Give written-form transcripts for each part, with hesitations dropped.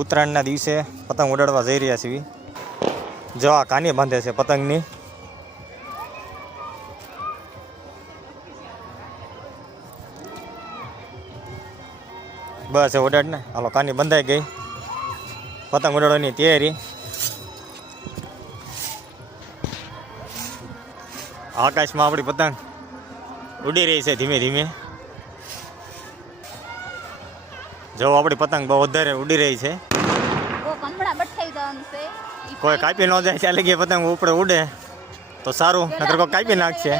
ઉત્તરાયણના દિવસે પતંગ ઉડાડવા જઈ રહ્યા છીએ. જો આ કાની બાંધે છે પતંગની. બસ ઉડાડ ને, હાલો કાની બંધાઈ ગઈ. પતંગ ઉડાડવાની તૈયારી. આકાશમાં આપણી પતંગ ઉડી રહી છે ધીમે ધીમે. જો આપણી પતંગ બહુ વધારે ઉડી રહી છે. કોઈ કાપી ન જાય ત્યાં લગી પતંગ ઉપર ઉડે તો સારું, નકર કોઈ કાપી નાખશે.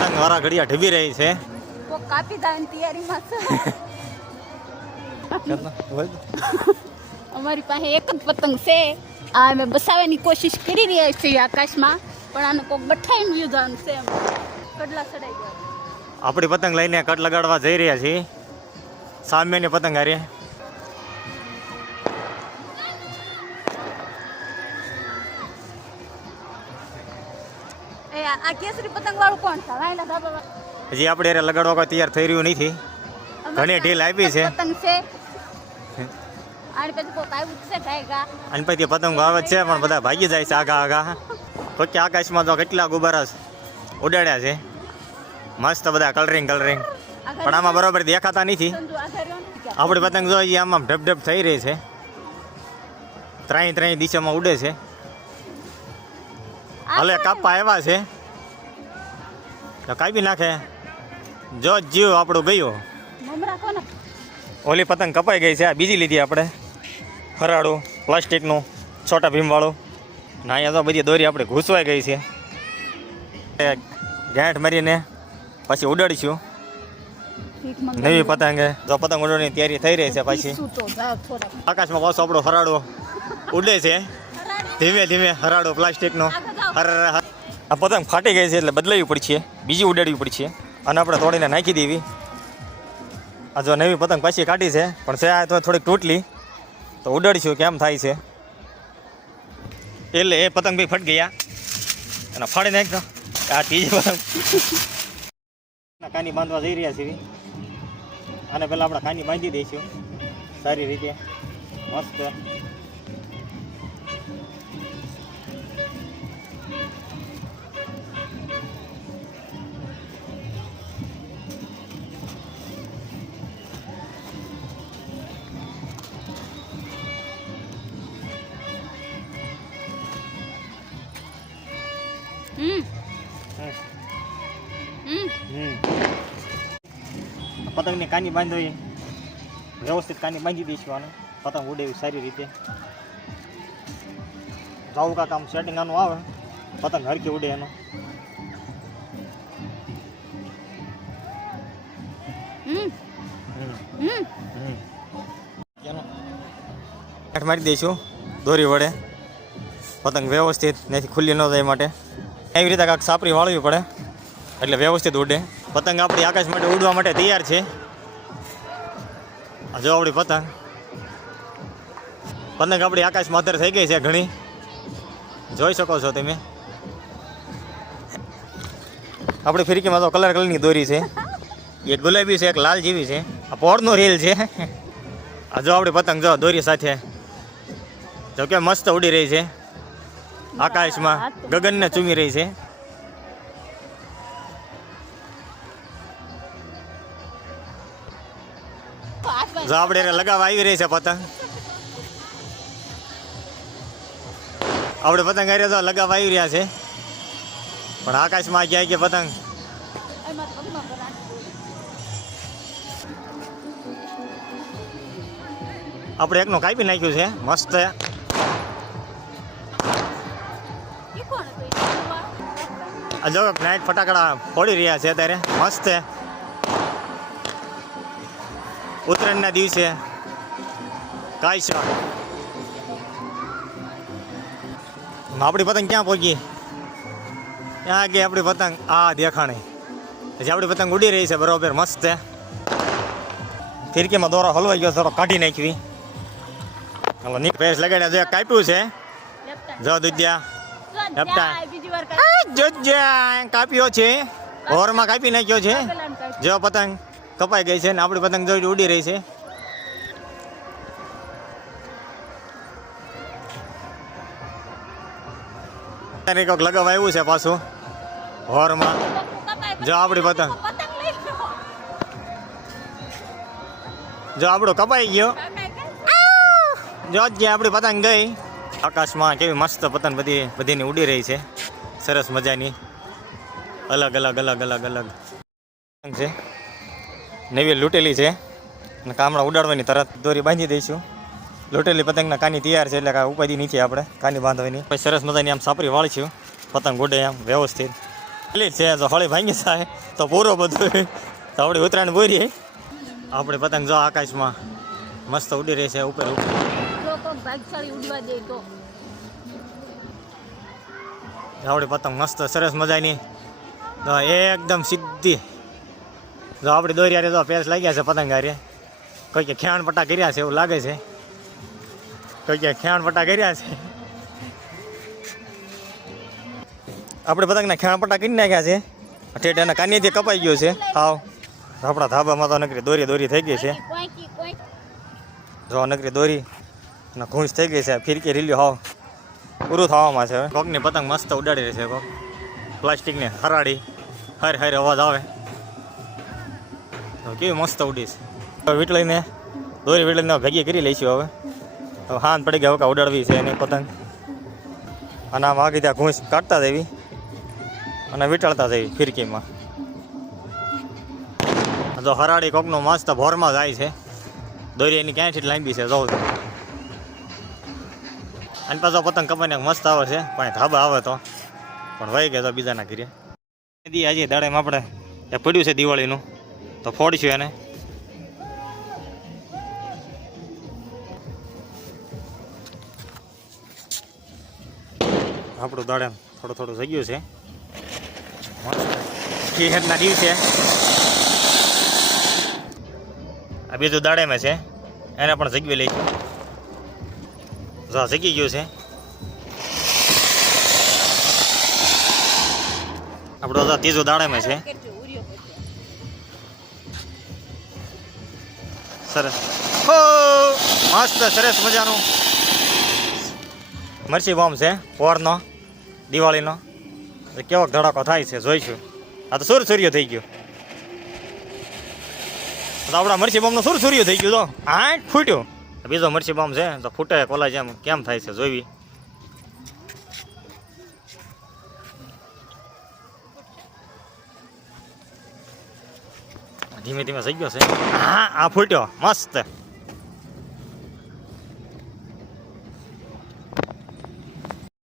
પતંગ વાળા ઘડિયા ઢબી રહી છે. અમારી પાસે એક જ પતંગ છે. આ અમે બસાવવાની કોશિશ કરી રહ્યા છીએ આકાશમાં, પણ આને કોક બઠાઈને વિધાન છે. કડલા ચડાઈ ગયા. આપણી પતંગ લઈને કટ લગાડવા જઈ રહ્યા છીએ. સામેની પતંગ હારે આ કેસરી પતંગ વાળું કોણ છે? હજી આપણે એને લગાડવા કોઈ તૈયાર થઈ રહ્યું નથી. ઘણી ઢીલ આપી છે. પતંગ છે આની પછી કોક આવ્યું છે ટાઈગા. અને પછી પતંગ આવે છે પણ બધા ભાગી જાય છે આગા આગા. તો આકાશમાં તો કેટલા ગુબ્બારા ઉડાડ્યા છે મસ્ત, બધા કલરિંગ પણ આમાં બરોબર દેખાતા નથી. આપણી પતંગ જોઈએ આમાં ઢબ ઢબ થઈ રહી છે. ત્રણેય દિશામાં ઉડે છે. હલે કાપવા આવ્યા છે તો કાપી નાખે. જો જીવ આપણું ગયું. ઓલી પતંગ કપાઈ ગઈ છે. આ બીજી લીધી આપણે હરાડું પ્લાસ્ટિકનું છોટા ભીમવાળું. ને અહીંયા તો બધી દોરી આપણે ઘૂસવાઈ ગઈ છે. ગાંઠ મારીને પછી ઉડાડીશું નવી પતંગે. જો પતંગ ઉડાડવાની તૈયારી થઈ રહી છે. પછી આકાશમાં પાછો આપણો હરાડો ઉડે છે ધીમે ધીમે. હરાડો પ્લાસ્ટિકનો. આ પતંગ ફાટી ગઈ છે એટલે બદલાવી પડશે, બીજી ઉડાડવી પડશે અને આપણે તોડીને નાખી દેવી. આ જો નવી પતંગ પાછી કાઢી છે પણ છે આ તો થોડીક તૂટલી, તો ઉડાડીશું કેમ થાય છે. એટલે એ પતંગ બી ફટ ગયા અને ફાડી નાખતો. આ ત્રીજી પતંગ કાની બાંધવા જઈ રહ્યા છીએ. અને પહેલાં આપણે કાની બાંધી દઈશું સારી રીતે મસ્ત. પતંગની કાની બાંધવી વ્યવસ્થિત કાની બાંધી દઈશું. આને પતંગ ઉડે એવી સારી રીતે. જાવું કાંક આમ સેટિંગ આનું આવે પતંગ હરખી ઉડે એનો. મારી દઈશું દોરી વડે પતંગ વ્યવસ્થિત નથી ખુલ્લી ન જાય માટે. એવી રીતે કાંક સાપરી વાળવી પડે એટલે વ્યવસ્થિત ઉડે. પતંગ આપણી આકાશ માટે ઉડવા માટે તૈયાર છે. જો આપણી પતંગ આપણી આકાશમાં અત્યારે થઈ ગઈ છે ઘણી, જોઈ શકો છો તમે. આપણી ફિરકીમાં તો કલરની દોરી છે. એક ગુલાબી છે, એક લાલ જેવી છે. આ પોળનો રેલ છે. આ જો આપણી પતંગ જો દોરી સાથે જો કે મસ્ત ઉડી રહી છે આકાશમાં, ગગનને ચૂમી રહી છે. જો આપણે એને લગાવવા આવી રહી છે પતંગ. આપણે પતંગ આવી તો લગાવવા આવી રહ્યા છે પણ આકાશમાં ક્યાંય કે પતંગ આપણે એકનું કાપી નાખ્યું છે મસ્ત. જો નાઇટ ફટાકડા ફોડી રહ્યા છે અત્યારે મસ્ત. ઉત્તરાયણના દિવસે કાંઈ છે આપણી પતંગ ક્યાં પહોંચી? ત્યાં ગઈ આપણી પતંગ. આ દેખાણી પછી આપણી પતંગ ઉડી રહી છે બરોબર મસ્ત. ફિરકીમાં દોરો હલવાઈ ગયો, થોડો કાઢી નાખવી. હાલો ની પેસ લગાડ્યા જો કાપ્યું છે. જો દુધિયા કાપ્યો છે હોરમાં કાપી નાખ્યો છે જો પતંગ કપાઈ ગઈ છે ને આપણી પતંગ જોઈ ઉડી રહી છે. કોઈક લગાવવા આવ્યું છે પાછું હોરમાં. જો આપણી પતંગ જો આપણું કપાઈ ગયો. જો જ આપણી પતંગ ગઈ. આકાશમાં કેવી મસ્ત પતંગ બધીની ઉડી રહી છે સરસ મજાની અલગ અલગ અલગ અલગ અલગ પતંગ છે. નવી લૂંટેલી છે અને કામડા ઉડાડવાની તરત દોરી બાંધી દઈશું. લૂંટેલી પતંગના કાની તૈયાર છે એટલે કાંઈ ઉપાધિ નીચે આપણે કાની બાંધવાની. પછી સરસ મજાની આમ સાપરી વાળીશું પતંગ ઉડે આમ વ્યવસ્થિત. એટલી જ છે જો હળી ભાંગી જાય તો પૂરો બધું તો આપણી ઉત્તરાયણ પૂરી. આપણી પતંગ જો આકાશમાં મસ્ત ઉડી રહી છે ઉપર ઉપર. આપણી પતંગ મસ્ત સરસ મજાની તો એકદમ સીધી. જો આપણી દોરી હારે જો પેસ લાગ્યા છે પતંગ હારે. કોઈ કે ખેણ પટ્ટા કર્યા છે એવું લાગે છે. કોઈ કે ખેણ પટ્ટા કર્યા છે. આપણે પતંગના ખેણ પટ્ટા કરી નાખ્યા છે. ઠેઠ એના કાનીથી કપાઈ ગયો છે હાવ. આપણા ધાબામાં તો નકરી દોરી થઈ ગઈ છે. જો નકરી દોરી અને ઘૂંસ થઈ ગઈ છે. ફિરકી રીલ્યો હાવ પૂરું થવામાં છે. કોકની પતંગ મસ્ત ઉડાડી રહી છે. કોક પ્લાસ્ટિકને હરાડી હર અવાજ આવે તો કેવી મસ્ત ઉડીશ. વીટળીને દોરી વીટળીને ભેગી કરી લઈશું. હવે હાથ પડી ગયા વખત ઉડાડવી છે એની પતંગ. અને આમ આગી ત્યાં ઘૂંસ કાઢતા જવી અને વીંટાળતા જવી ફિરકીમાં. જો હરાડી કોકનો મસ્ત ભોરમાં જાય છે. દોરી એની ક્યાંયથી લાંબી છે જોઉં. અને પાછો પતંગ કપાઈને મસ્ત આવે છે પણ ધાબા આવે તો પણ વહી ગયા તો બીજાના ઘરે. આજે દાડેમાં આપણે એ પડ્યું છે દિવાળીનું તો ફોડીશું એને. આપણું દાડેમ થોડું થઈ ગયું છે. ખેતના દિવસે આ બીજું દાડેમાં છે એને પણ જગવી લઈશું. જો જગી ગયું છે આપણો તો ત્રીજું દાડેમાં છે. સરસ મસ્ત સરસ મજાનું મરચી બોમ્બ છે પોરનો દિવાળીનો. કેવો ધડાકો થાય છે જોઈશું. આ તો સૂર્ય થઈ ગયો. તો આપણા મરચી બોમ્બનો સૂર્ય થઈ ગયું. તો આઠ ફૂટ્યું. બીજો મરચી બોમ્બ છે તો ફૂટે કોલા જેમ કેમ થાય છે જોઈવી. ધીમે ધીમે થઈ ગયો છે. હા આ ફૂટ્યો મસ્ત.